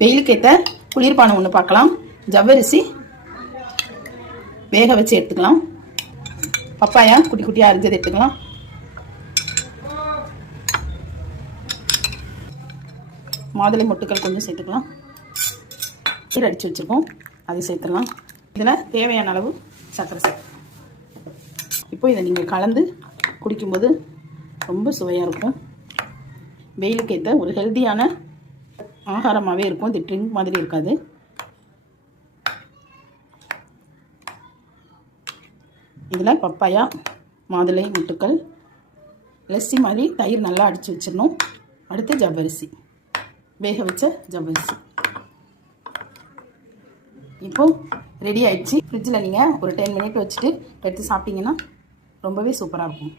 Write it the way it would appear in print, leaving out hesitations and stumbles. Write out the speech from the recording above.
வெயிலுக்கு ஏற்ற குளிர்பானம் ஒன்று பார்க்கலாம். ஜவ்வரிசி வேக வச்சு எடுத்துக்கலாம். பப்பாயா குட்டி குட்டியாக அரிஞ்சது எடுத்துக்கலாம். மாதுளை மொட்டுக்கள் கொஞ்சம் சேர்த்துக்கலாம். சீர் அடித்து வச்சுருக்கோம், அதை சேர்த்துக்கலாம். இதில் தேவையான அளவு சர்க்கரை சேர்த்து இப்போ இதை நீங்கள் கலந்து குடிக்கும்போது ரொம்ப சுவையாக இருக்கும். வெயிலுக்கு ஏற்ற ஒரு ஹெல்த்தியான ஆகாரமாகவே இருக்கும். இது ட்ரிங்க் மாதிரி இருக்காது. இதில் பப்பாயா, மாதுளை மொட்டுக்கள், லஸ்ஸி மாதிரி தயிர் நல்லா அடித்து வச்சிடணும். அடுத்து ஜவ்வரிசி, வேக வச்ச ஜவ்வரிசி இப்போது ரெடி ஆயிடுச்சு. ஃப்ரிட்ஜில் நீங்கள் ஒரு 10 மினிட் வச்சுட்டு எடுத்து சாப்பிட்டீங்கன்னா ரொம்பவே சூப்பராக இருக்கும்.